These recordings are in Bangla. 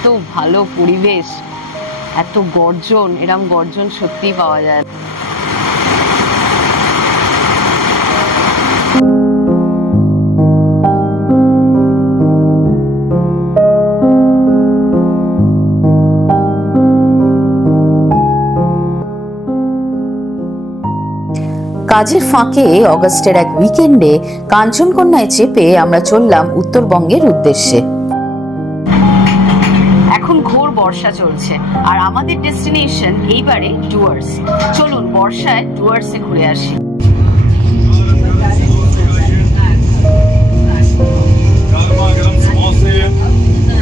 এত ভালো পরিবেশ, এত গর্জন, এরম গর্জন সত্যিই পাওয়া যায়। কাজের ফাঁকে অগাস্টের এক উইকেন্ডে কাঞ্চনকন্যায় চেপে আমরা চললাম উত্তরবঙ্গের উদ্দেশ্যে। এখন ঘোর বর্ষা চলছে আর আমাদের ডেস্টিনেশন এইবারে ডুয়ার্স। চলুন বর্ষায় ডুয়ার্সে ঘুরে আসি।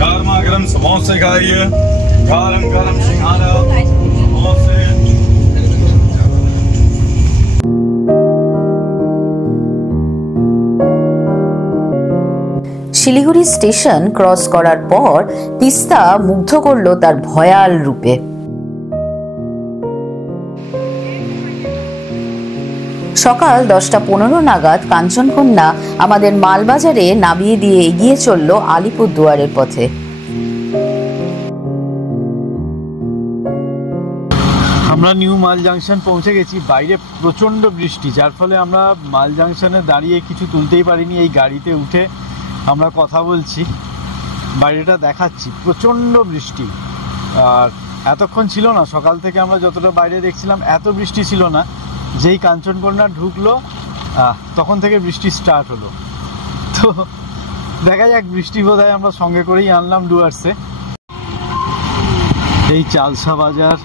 गरमा गरम समोसे खाइए, गरम गरम सिंघाड़ा समोसे। শিলিগুড়ি স্টেশন ক্রস করার পর তিস্তা মুগ্ধ করলো তার ভয়াল রূপে। সকাল 10:15 নাগাদ কাঞ্চনকন্যা আমাদের মালবাজারে নামিয়ে দিয়ে এগিয়ে চলল আলিপুরদুয়ারের পথে। আমরা নিউ মাল জাংশন পৌঁছে গেছি। বাইরে প্রচণ্ড বৃষ্টি, যার ফলে আমরা মাল জাংশনে দাঁড়িয়ে কিছু তুলতেই পারিনি। এই গাড়িতে উঠে আমরা কথা বলছি, বাইরেটা দেখাচ্ছি, প্রচণ্ড বৃষ্টি। আর এতক্ষণ ছিল না, সকাল থেকে আমরা যতটা বাইরে দেখছিলাম এত বৃষ্টি ছিল না। যেই কাঞ্চনকন্যা ঢুকলো তখন থেকে বৃষ্টি স্টার্ট হলো। তো দেখা যাক, বৃষ্টি বোধহয় আমরা সঙ্গে করেই আনলাম ডুয়ার্সে। এই চালসা বাজার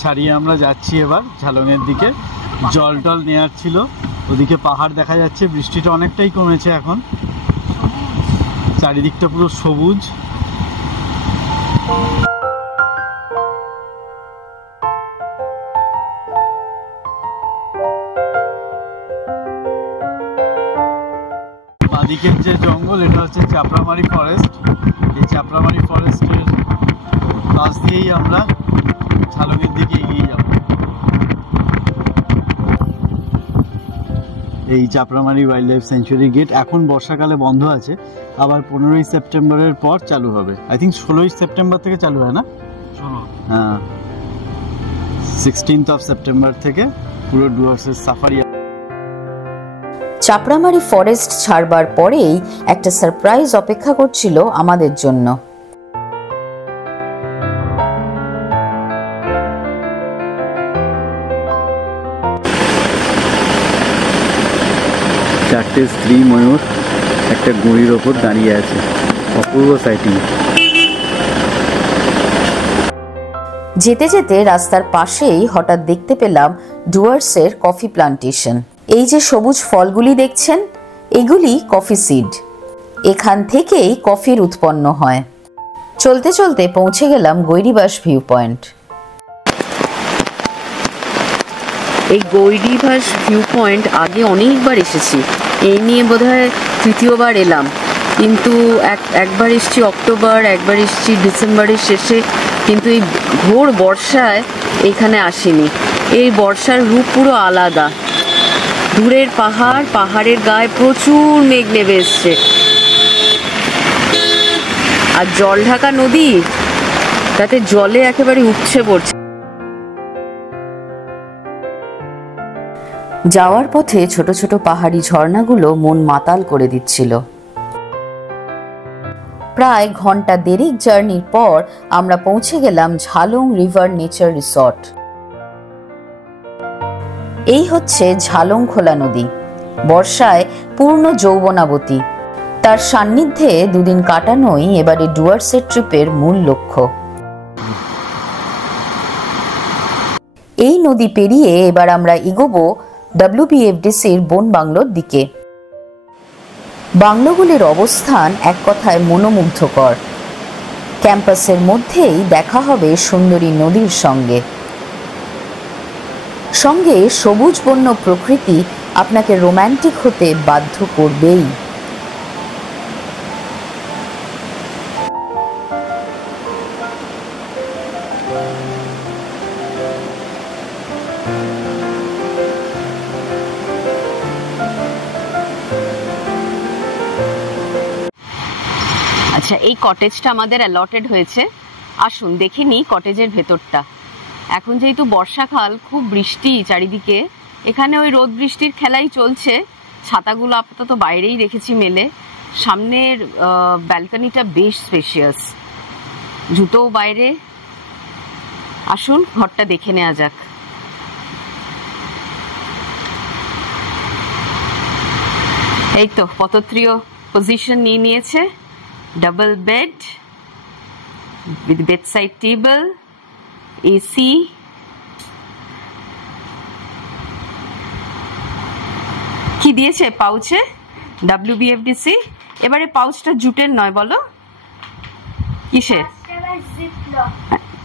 ছাড়িয়ে আমরা যাচ্ছি এবার ঝালংয়ের দিকে। জল টল নেওয়ার ছিল, ওদিকে পাহাড় দেখা যাচ্ছে। বৃষ্টিটা অনেকটাই কমেছে এখন, চারিদিকটা পুরো সবুজ। বাদিকের যে জঙ্গল, এটা হচ্ছে চাপড়ামারি ফরেস্ট। এই চাপড়ামারি ফরেস্টের পাশ দিয়েই আমরা ঝালংয়ের দিকে এগিয়ে যাব। এই Chapramari wild life sanctuary gate এখন বর্ষাকালে বন্ধ আছে, আবার 15ই সেপ্টেম্বরের পর চালু হবে। আই থিঙ্ক 16ই সেপ্টেম্বর থেকে চালু হয় না? হ্যাঁ, 16th of সেপ্টেম্বর থেকে পুরো ডুয়ার্সের সাফারি। চাপড়ামারি ফরেস্ট ছাড়বার পরেই একটা সারপ্রাইজ অপেক্ষা করছিল আমাদের জন্য। 4টে স্ত্রী ময়ূর একটা গুঁড়ির ওপর দাঁড়িয়ে আছে, অপূর্ব সাইটিং। যেতে যেতে রাস্তার পাশেই হঠাৎ দেখতে পেলাম ডুয়ার্সের কফি প্লান্টেশন। এই যে সবুজ ফলগুলি দেখছেন, এগুলি কফি সিড। এখান থেকেই কফির উৎপন্ন হয়। চলতে চলতে পৌঁছে গেলাম গৈরিবাস ভিউ পয়েন্ট। এই গৈরিবাস ভিউ পয়েন্ট আগে অনেকবার এসেছি, এই নিয়ে বোধহয় তৃতীয়বার এলাম। কিন্তু একবার এসেছি অক্টোবর, একবার এসেছি ডিসেম্বরের শেষে, কিন্তু এই ঘোর বর্ষায় এখানে আসিনি। এই বর্ষার রূপ পুরো আলাদা। দূরের পাহাড়, পাহাড়ের গায়ে প্রচুর মেঘ নেমে এসছে, আর জল ঢাকা নদী, তাতে জলে একেবারে উপচে পড়ছে। যাওয়ার পথে ছোট ছোট পাহাড়ি ঝর্ণাগুলো মন মাতাল করে দিচ্ছিল। প্রায় ঘন্টা দেড়েক জার্নির পর আমরা পৌঁছে গেলাম ঝালং রিভার নেচার রিসর্ট। এই হচ্ছে ঝালং খোলা নদী, বর্ষায় পূর্ণ যৌবনাবতী। তার সান্নিধ্যে দুদিন কাটানোই এবারে ডুয়ার্সের ট্রিপের মূল লক্ষ্য। এই নদী পেরিয়ে এবার আমরা এগোবো WBFDCর বন বাংলোর দিকে। বাংলোগুলির অবস্থান এক কথায় মনোমুগ্ধকর। ক্যাম্পাসের মধ্যেই দেখা হবে সুন্দরী নদীর সঙ্গে সঙ্গে সবুজ বন্য প্রকৃতি আপনাকে রোমান্টিক হতে বাধ্য করবেই। আচ্ছা, এই কটেজটা আমাদের অ্যালটেড হয়েছে। আসুন দেখে নিই কটেজের ভেতরটা। এখন যেহেতু বর্ষাকাল, খুব বৃষ্টি চারিদিকে, এখানে ওই রোদ বৃষ্টির খেলাই চলছে। ছাতাগুলো আপাতত বাইরেই রেখেছি মেলে। সামনের ব্যালকনিটা বেশ স্পেশিয়াস, জুতোও বাইরে। আসুন ঘরটা দেখে নেওয়া যাক। এই তো পতত্রীয় পজিশন নিয়ে নিয়েছে। Double bed with bedside table, AC, কি দিয়েছে পাউচে? WBFDC। এবারে পাউচটা জুটের নয়, বলো কিসের?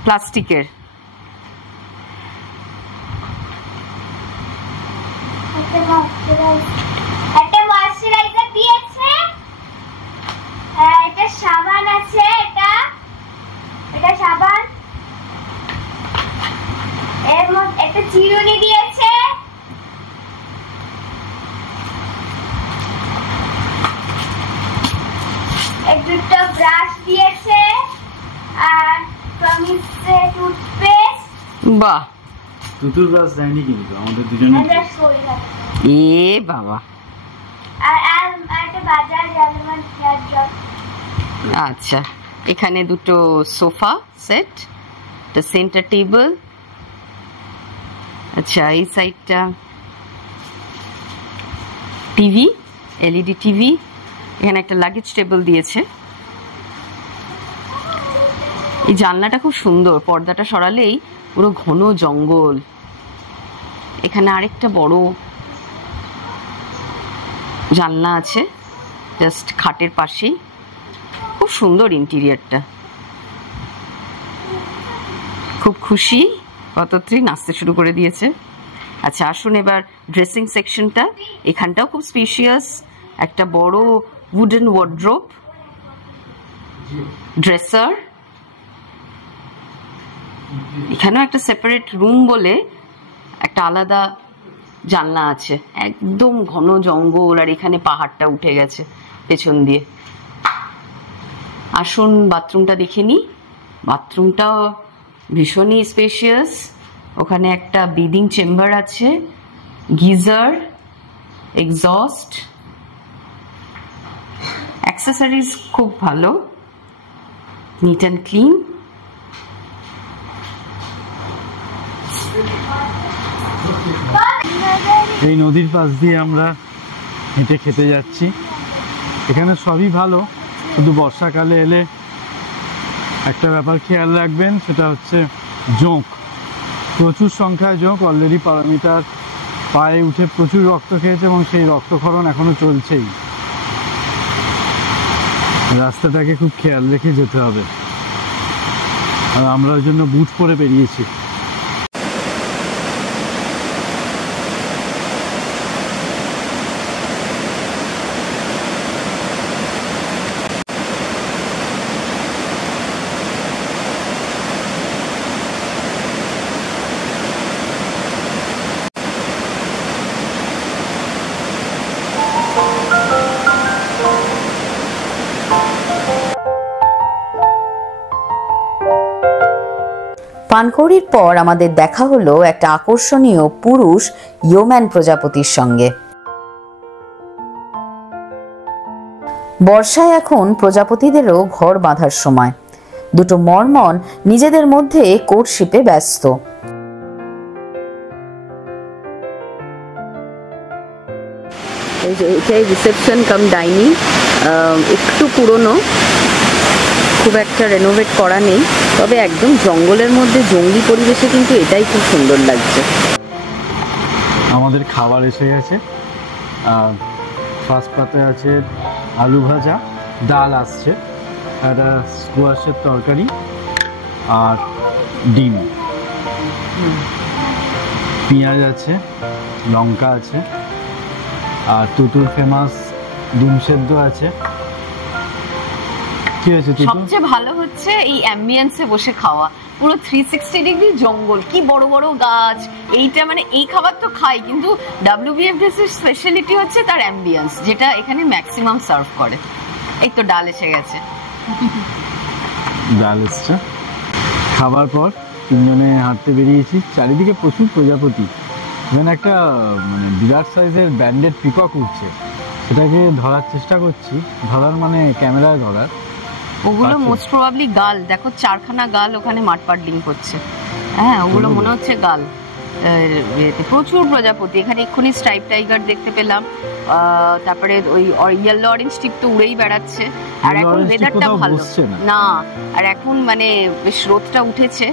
প্লাস্টিকের। একটা ময়শ্চারাইজার দিয়েছে, এটা সাবান আছে, এটা সাবান, এর মধ্যে একটা চিরুনি দিয়েছে, দুটো ব্রাশ দিয়েছে, আর প্রমিসে টুথপেস্ট। বাহ, তুতুর ব্রাশ দেয়নি কিন্তু আমাদের দুজনের। এ বাবা। আর একটা বাজাজ অ্যালমন্ড হেয়ার জেল। আচ্ছা, এখানে দুটো সোফা সেট, একটা সেন্টার টেবিল। আচ্ছা, এই সাইডটা টিভি, এলইডি টিভি। এখানে একটা লাগেজ টেবিল দিয়েছে। এই জানলাটা খুব সুন্দর, পর্দাটা সরালেই পুরো ঘন জঙ্গল। এখানে আরেকটা বড় জানলা আছে জাস্ট খাটের পাশেই। খুব সুন্দর ইন্টেরিয়রটা, খুব খুশি। পতত্রী নাচতে শুরু করে দিয়েছে। আচ্ছা, আসুন এবার ড্রেসিং সেকশনটা। এখানটাও খুব স্পেশিয়াস, একটা বড় উডেন ওয়ার্ড্রোব, ড্রেসার। এখানেও একটা সেপারেট রুম বলে একটা আলাদা জানলা আছে। একদম ঘন জঙ্গল, আর এখানে পাহাড়টা উঠে গেছে পেছন দিয়ে। আসুন বাথরুমটা দেখে নিই। বাথরুমটাও ভীষণই স্পেশিয়াস। ওখানে একটা ব্রিদিং চেম্বার আছে, গিজার, এক্সস্ট, অ্যাক্সেসরিজ খুব ভালো, নিট অ্যান্ড ক্লিন। এই নদীর পাশ দিয়ে আমরা হেঁটে খেতে যাচ্ছি। এখানে সবই ভালো, শুধু বর্ষাকালে এলে একটা ব্যাপার খেয়াল রাখবেন, সেটা হচ্ছে জোঁক। প্রচুর সংখ্যায় জোঁক। অলরেডি পারমিতার পায়ে উঠে প্রচুর রক্ত খেয়েছে এবং সেই রক্তক্ষরণ এখনো চলছেই। রাস্তাটাকে খুব খেয়াল রেখে যেতে হবে, আর আমরা ওই জন্য বুট পরে বেরিয়েছি। পানকৌড়ির পর আমাদের দেখা হলো একটা আকর্ষণীয় পুরুষ ইয়োম্যান প্রজাপতির সঙ্গে। বর্ষায় এখন প্রজাপতিদেরও ঘর বাঁধার সময়। দুটো মর্মন নিজেদের মধ্যে কোর্টশিপে ব্যস্ত। এটাই রিসেপশন কাম ডাইনিং। একটু পুরনো, খুব একটা রেনোভেট করা নেই, তবে একদম জঙ্গলের মধ্যে জঙ্গলি পরিবেশে কিন্তু এটাই খুব সুন্দর লাগছে। আমাদের খাবার এসে গেছে। ফার্স্ট পাতে আছে আলু ভাজা, ডাল আসছে, একটা স্কোয়াশের তরকারি আর ডিম, পেঁয়াজ আছে, লঙ্কা আছে, আর তুতুর ফেমাস ডিম সেদ্ধ আছে। কি হয়েছে? সবচেয়ে ভালো হচ্ছে এই অ্যাম্বিয়েন্সে বসে খাওয়া। পুরো 360 ডিগ্রি জঙ্গল, কি বড় বড় গাছ। এইটা মানে এই খাবার তো খাই, কিন্তু WBFDCর স্পেশালিটি হচ্ছে তার অ্যাম্বিয়েন্স, যেটা এখানে ম্যাক্সিমাম সার্ভ করে। এই তো ডাল এসে গেছে। ডাল এসছে। খাবার পর তিনজনে হাঁটতে বেরিয়েছি, চারিদিকে প্রচুর প্রজাপতি। এখানে একটা মানে বিরাট সাইজের ব্যান্ডেড পিকক উঠছে, সেটাকে ধরার চেষ্টা করছি, ধরার মানে ক্যামেরায় ধরার। ওগুলো মোস্ট প্রবাবলি গাল, দেখো 4খানা গাল ওখানে মাঠপাটলিং করছে। হ্যাঁ, ওগুলো মনে হচ্ছে গাল। প্রচুর প্রজাপতি এখানে। এক্ষুনি স্ট্রাইপ টাইগার দেখতে পেলাম, তারপরে ওই ইয়েলো অরেঞ্জ টিপ তো উড়েই বেড়াচ্ছে। আর এখন ওয়েদারটা ভালো না, আর এখন মানে বেশ রোদটা উঠেছে,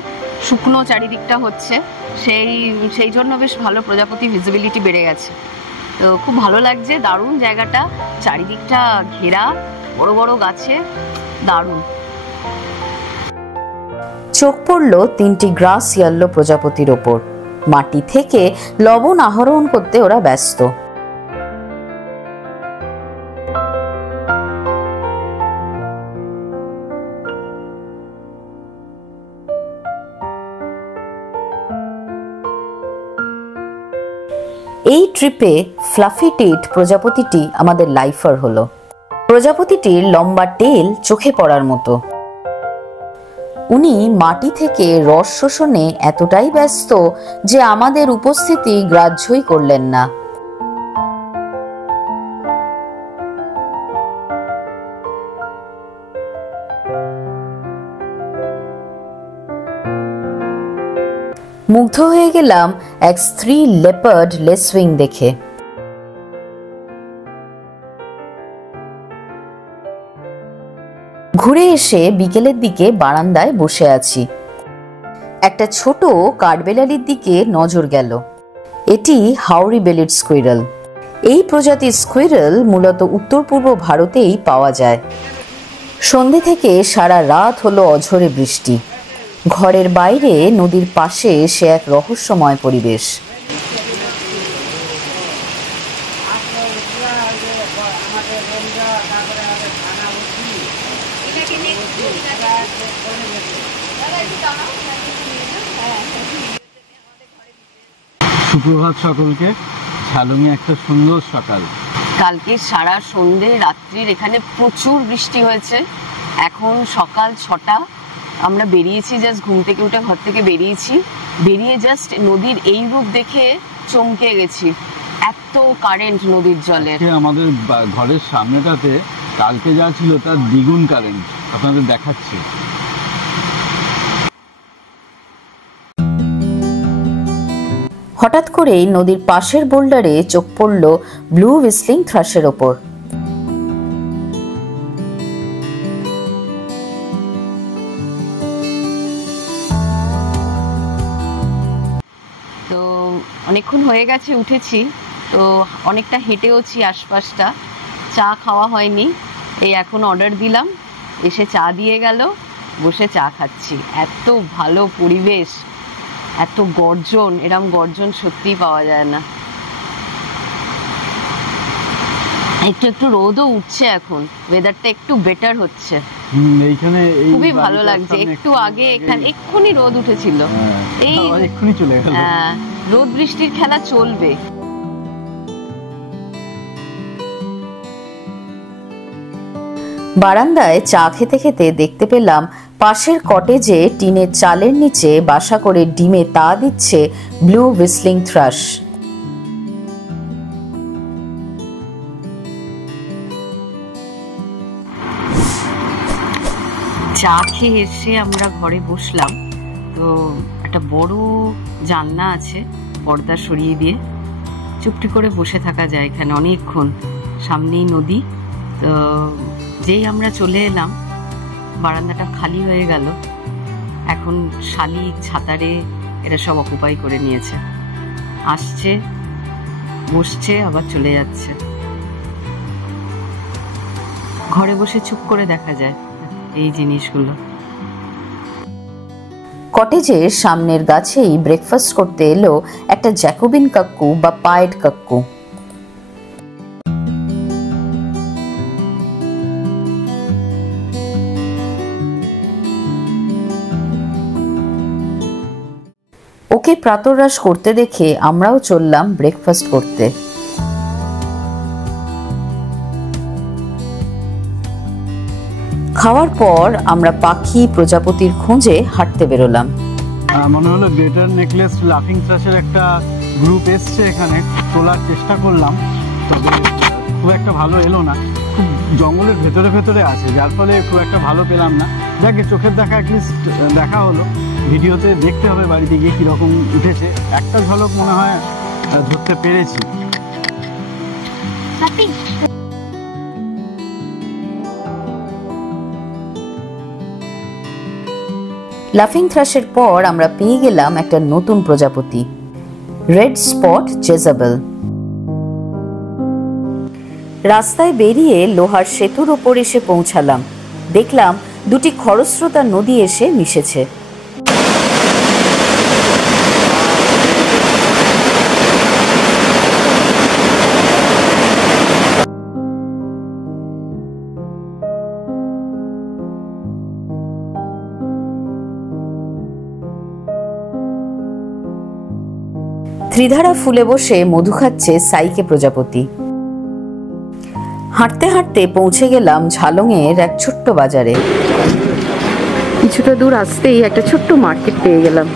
শুকনো চারিদিকটা হচ্ছে, সেই জন্য বেশ ভালো প্রজাপতি ভিজিবিলিটি বেড়ে গেছে। তো খুব ভালো লাগছে, দারুণ জায়গাটা, চারিদিকটা ঘেরা বড় বড় গাছে, দারুণ। চোখ পড়ল 3টি গ্রাস ইয়েলো প্রজাপতির ওপর। মাটি থেকে লবণ আহরণ করতে ওরা ব্যস্ত। এই ট্রিপে ফ্লাফি টিট প্রজাপতিটি আমাদের লাইফার হলো। প্রজাপতিটির লম্বা টেল চোখে পড়ার মতো। উনি মাটি থেকে রস শোষণে এতটাই ব্যস্ত যে আমাদের উপস্থিতি গ্রাহ্যই করলেন না। মুগ্ধ হয়ে গেলাম এক স্ত্রী লেপার্ড লেসউইং দেখে। ঘুরে এসে বিকেলের দিকে বারান্দায় বসে আছি। একটা ছোট কাঠবেলালির দিকে নজর গেল। এটি হাওড়ি বেলিড স্কুইরেল। এই প্রজাতির স্কুইরেল মূলত উত্তর পূর্ব ভারতেই পাওয়া যায়। সন্ধে থেকে সারা রাত হলো অঝোরে বৃষ্টি। ঘরের বাইরে নদীর পাশে সে এক রহস্যময় পরিবেশ। সুপ্রভাত সকলকে। ঝালংয়ে একটা সুন্দর সকাল। কালকে সারা সন্ধে রাত্রির এখানে প্রচুর বৃষ্টি হয়েছে। এখন সকাল 6টা, আমরা বেরিয়েছি, জাস্ট ঘুম থেকে উঠে ঘর থেকে বেরিয়ে জাস্ট নদীর এই রূপ দেখে চমকে গেছি। এত কারেন্ট নদীর জলে। আমাদের ঘরের সামনেটাতে কালকে যা ছিল তার দ্বিগুণ কারেন্ট আপনাদের দেখাচ্ছি। হঠাৎ করেই নদীর পাশের বোল্ডারে চোখ পড়ল ব্লু হুইসলিং থ্রাশের ওপর। তো অনেকক্ষণ হয়ে গেছে উঠেছি, তো অনেকটা হেঁটেওছি আশপাশটা। চা খাওয়া হয়নি, এই এখন অর্ডার দিলাম, এসে চা দিয়ে গেল, বসে চা খাচ্ছি। এত ভালো পরিবেশ, এত গর্জন, এরম গর্জন সত্যিই পাওয়া যায় না। একটু একটু রোদও উঠছে এখন, ওয়েদারটা একটু বেটার হচ্ছে। এইখানে খুবই ভালো লাগছে। একটু আগে এখানে এক্ষুনি রোদ উঠেছিল, এই এক্ষুনি চলে গেল। রোদ বৃষ্টির খেলা চলবে। বারান্দায় চা খেতে খেতে দেখতে পেলাম পাশের কটেজে টিনের চালের নিচে বাসা করে ডিমে তা দিচ্ছে ব্লু হুইসলিং থ্রাশ। চা খেয়ে এসে আমরা ঘরে বসলাম। তো একটা বড় জানলা আছে, পর্দা সরিয়ে দিয়ে চুপটি করে বসে থাকা যায় এখানে অনেকক্ষণ। সামনেই নদী। তো যেই আমরা চলে এলাম, বারান্দাটা খালি হয়ে গেল। এখন শালিক, ছাতারে এরা সব অকুপাই করে নিয়েছে, আসছে, বসছে, আবার চলে যাচ্ছে। ঘরে বসে চুপ করে দেখা যায় এই জিনিসগুলো। কটেজের সামনের গাছেই ব্রেকফাস্ট করতে এলো একটা জ্যাকোবিন কাক্কু বা পায়েড কাক্কু। ওকে প্রাতরাশ করতে দেখে আমরাও চললাম ব্রেকফাস্ট করতে। খাওয়ার পর আমরা পাখি প্রজাপতির খোঁজে হাঁটতে বেরোলাম। মনে হলো গ্রেটার নেকলেস লাফিং থ্রাশের একটা গ্রুপ এসছে এখানে, তোলার চেষ্টা করলাম, তবে খুব একটা ভালো এলো না। খুব জঙ্গলের ভেতরে ভেতরে আছে, যার ফলে খুব একটা ভালো পেলাম না। যাকে চোখের দেখা অ্যাটলিস্ট দেখা হলো, ভিডিওতে দেখতে হবে বাড়িতে গিয়ে কীরকম উঠেছে। একটা ঝলক মনে হয় ধরতে পেরেছি। লাফিং থ্রাশের পর আমরা পেয়ে গেলাম একটা নতুন প্রজাপতি, রেড স্পট জেজাবেল। রাস্তায় বেরিয়ে লোহার সেতুর ওপর এসে পৌঁছালাম। দেখলাম দুটি খরস্রোতা নদী এসে মিশেছে। ত্রিধারা ফুলে বসে মধু খাচ্ছে সাইকে প্রজাপতি। হাঁটতে হাঁটতে পৌঁছে গেলাম ঝালংয়ের এক ছোট্ট বাজারে। কিছুটা দূর আসতেই একটা ছোট্ট মার্কেট পেয়ে গেলাম।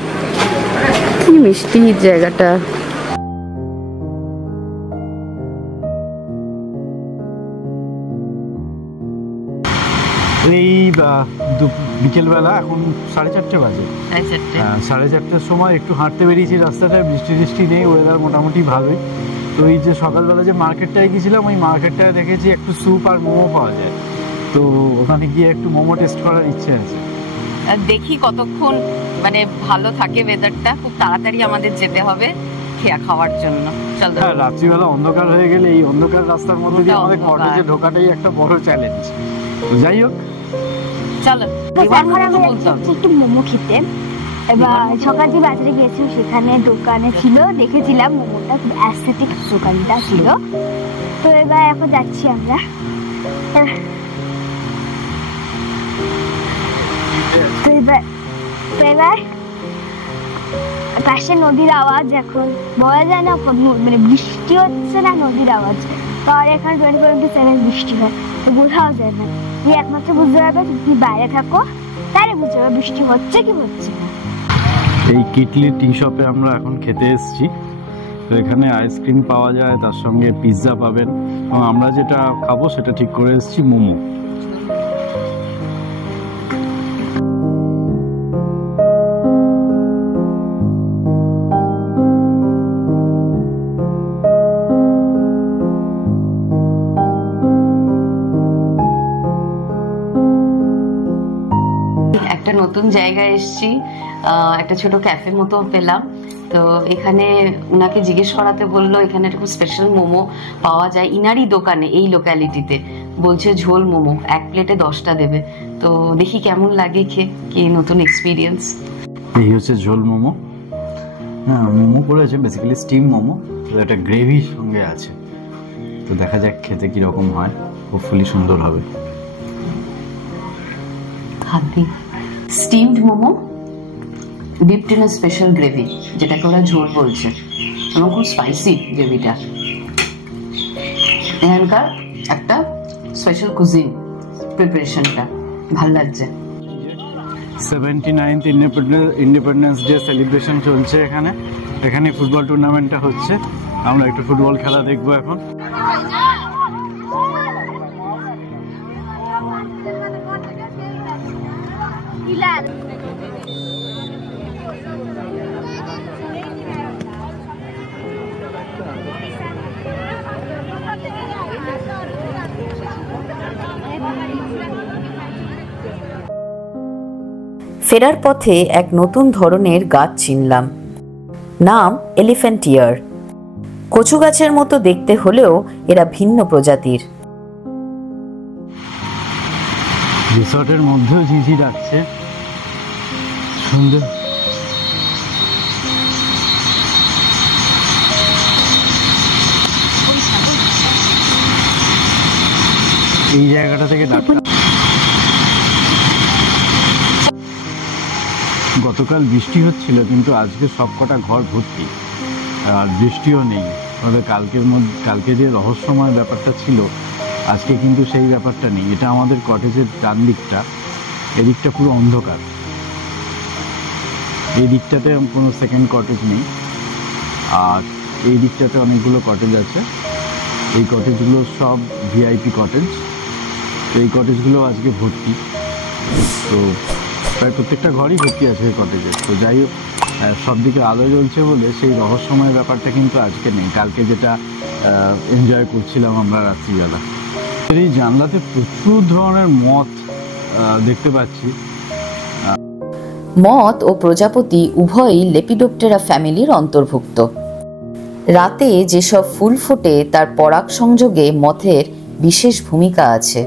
কি মিষ্টি জায়গাটা। এই বিকেলবেলা এখন 4:30 বাজে, 4:30টার সময় একটু হাঁটতে বেরিয়েছি রাস্তাটায়। বৃষ্টি টিষ্টি নেই, ওয়েদার মোটামুটি ভালোই। তো এই যে সকালবেলা যে মার্কেটটায় গিয়েছিলাম, ওই মার্কেটটায় দেখেছি একটু স্যুপ আর মোমো পাওয়া যায়। তো ওখানে গিয়ে একটু মোমো টেস্ট করার ইচ্ছে আছে। দেখি কতক্ষণ মানে ভালো থাকে ওয়েদারটা। খুব তাড়াতাড়ি আমাদের যেতে হবে খাওয়ার জন্য। চল। হ্যাঁ, রাত্রিবেলা অন্ধকার হয়ে গেলে এই অন্ধকার রাস্তার মধ্যে দিয়ে আমাদের কটেজে ঢোকাটাই একটা বড় চ্যালেঞ্জ। তো যাই হোক, চলো। এখন আমরা একটু মোমো খেতে। এবার সকাল যে বাজারে গিয়েছিলাম, সেখানে দোকানে ছিল, দেখেছিলাম মোমোটা খুব অ্যাস্থেটিক দোকানটা ছিল। তো এবার এখন যাচ্ছি আমরা। তো এবার পাশে নদীর আওয়াজ, এখন বলা যায় না, মানে বৃষ্টি হচ্ছে না নদীর আওয়াজ। আর এখানে 24/7 বৃষ্টি হয়, তো বোঝাও যায় না। তুমি একমাত্র বুঝতে পারবে তুমি বাইরে থাকো, তাহলে বুঝতে পারবে বৃষ্টি হচ্ছে কি হচ্ছে না। এই কিটলি টি শপে আমরা এখন খেতে এসেছি। তো এখানে আইসক্রিম পাওয়া যায়, তার সঙ্গে পিৎজা পাবেন, এবং আমরা যেটা খাবো সেটা ঠিক করে এসেছি মোমো। একটা নতুন জায়গায় এসেছি, একটা ছোট ক্যাফে মতো পেলাম। তো এখানে ওনাকে জিজ্ঞেস করাতে বললো এখানে খুব স্পেশাল মোমো পাওয়া যায় ইনারই দোকানে, এই লোকালিটিতে। বলছে ঝোল মোমো 1 প্লেটে 10টা দেবে। তো দেখি কেমন লাগে খেয়ে, কি নতুন এক্সপিরিয়েন্স। এই হচ্ছে ঝোল মোমো। হ্যাঁ, মোমো করেছে বেসিক্যালি স্টিম মোমো, তো একটা গ্রেভির সঙ্গে আছে। তো দেখা যাক খেতে কিরকম হয়, হোপফুলি সুন্দর হবে। Steamed momo dipped in a special gravy, যেটাকে ওরা ঝোল বলছে, এবং খুব স্পাইসি গ্রেভিটা। এখানকার একটা স্পেশাল কুজিন প্রিপারেশনটা ভাল লাগছে। 79th ইন্ডিপেন্ডেন্স ডে সেলিব্রেশন চলছে এখানে। এখানে ফুটবল টুর্নামেন্টটা হচ্ছে, আমরা একটু ফুটবল খেলা দেখবো এখন। ফেরার পথে এক নতুন ধরনের গাছ চিনলাম, নাম এলিফ্যান্ট ইয়ার। কচু গাছের মতো দেখতে হলেও এরা ভিন্ন প্রজাতির। রিসর্টের মধ্যেও ঝিঝি ডাকছে, সুন্দর। এই জায়গাটা থেকে ডাকটা। গতকাল বৃষ্টি হচ্ছিল, কিন্তু আজকে সবকটা ঘর ভর্তি, আর বৃষ্টিও নেই। তবে কালকে যে রহস্যময় ব্যাপারটা ছিল, আজকে কিন্তু সেই ব্যাপারটা নেই। এটা আমাদের কটেজের ডান দিকটা, এদিকটা পুরো অন্ধকার, এই দিকটাতে কোনো সেকেন্ড কটেজ নেই, আর এই দিকটাতে অনেকগুলো কটেজ আছে। এই কটেজগুলো সব ভিআইপি কটেজ। তো এই কটেজগুলো আজকে ভর্তি, তো প্রায় প্রত্যেকটা ঘরই ভর্তি আছে এই কটেজে। তো যাই হোক, সব দিকে আলো জ্বলছে বলে সেই রহস্যময় ব্যাপারটা কিন্তু আজকে নেই, কালকে যেটা এনজয় করছিলাম আমরা রাত্রিবেলা। এই জানলাতে প্রচুর ধরনের মথ দেখতে পাচ্ছি। মথ ও প্রজাপতি উভয়ই লেপিডোপ্টেরা ফ্যামিলির অন্তর্ভুক্ত। রাতে যেসব ফুল ফোটে তার পরাগ সংযোগে মথের বিশেষ ভূমিকা আছে।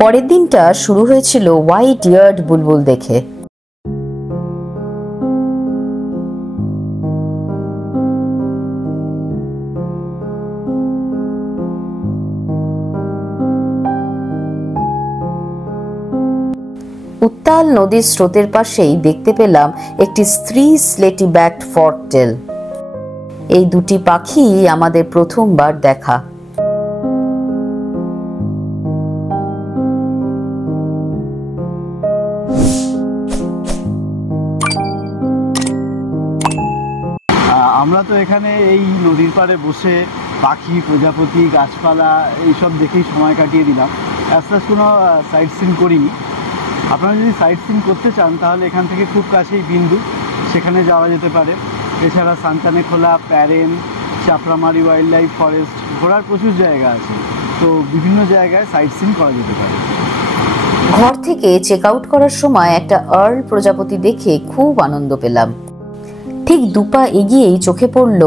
পরের দিনটা শুরু হয়েছিল হোয়াইট ইয়ার্ড বুলবুল দেখে। উত্তাল নদীর স্রোতের পাশেই দেখতে পেলাম একটি স্ত্রী স্লেটি ব্যাকড ফর্কটেল। এই দুটি পাখি আমাদের প্রথমবার দেখা। আমরা তো এখানে এই নদীর পাড়ে বসে পাখি, প্রজাপতি, গাছপালা এইসব দেখেই সময় কাটিয়ে দিলাম। আস্তে কোনো সাইট সিন করিনি। আপনারা যদি সাইট সিন করতে চান তাহলে এখান থেকে খুব কাছেই বিন্দু, সেখানে যাওয়া যেতে পারে। এছাড়া সান্তানেখোলা, প্যারেন, চাপড়ামারি ওয়াইল্ড লাইফ ফরেস্ট, ঘোরার প্রচুর জায়গা আছে। তো বিভিন্ন জায়গায় সাইট সিন করা যেতে পারে। ঘর থেকে চেক আউট করার সময় একটা আর্ল প্রজাপতি দেখে খুব আনন্দ পেলাম। ঠিক দুপা এগিয়েই চোখে পড়ল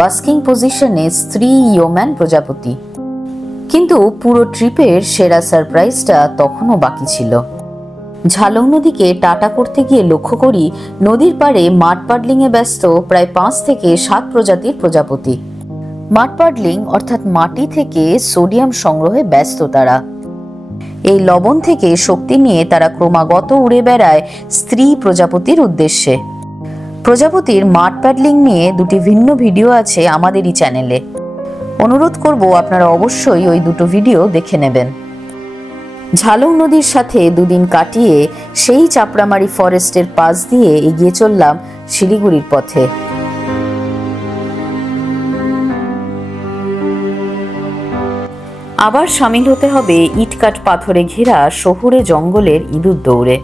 বাস্কিং পজিশনে স্ত্রী ইয়োম্যান প্রজাপতি। কিন্তু পুরো ট্রিপের সেরা সারপ্রাইজটা তখনও বাকি ছিল। ঝালং নদীকে টাটা করতে গিয়ে লক্ষ্য করি নদীর পাড়ে মাড পাডলিংয়ে ব্যস্ত প্রায় 5 থেকে 7 প্রজাতির প্রজাপতি। মাড পাডলিং অর্থাৎ মাটি থেকে সোডিয়াম সংগ্রহে ব্যস্ত তারা। এই লবণ থেকে শক্তি নিয়ে তারা ক্রমাগত উড়ে বেড়ায় স্ত্রী প্রজাপতির উদ্দেশ্যে। প্রজাপতির মাড প্যাডলিং নিয়ে 2টি ভিন্ন ভিডিও আছে আমাদেরই চ্যানেলে। অনুরোধ করব আপনারা অবশ্যই ওই 2টো ভিডিও দেখে নেবেন। ঝালং নদীর সাথে 2 দিন কাটিয়ে সেই চাপড়ামারি ফরেস্টের পাশ দিয়ে এগিয়ে চললাম শিলিগুড়ির পথে। আবার সামিল হতে হবে ইটকাট পাথরে ঘেরা শহুরে জঙ্গলের ইঁদুর দৌড়ে।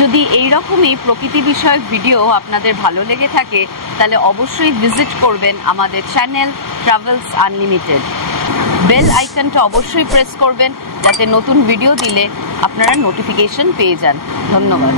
যদি এইরকমই প্রকৃতি বিষয়ক ভিডিও আপনাদের ভালো লেগে থাকে তাহলে অবশ্যই ভিজিট করবেন আমাদের চ্যানেল ট্রাভেলস আনলিমিটেড। বেল আইকনটা অবশ্যই প্রেস করবেন যাতে নতুন ভিডিও দিলে আপনারা নোটিফিকেশন পেয়ে যান। ধন্যবাদ।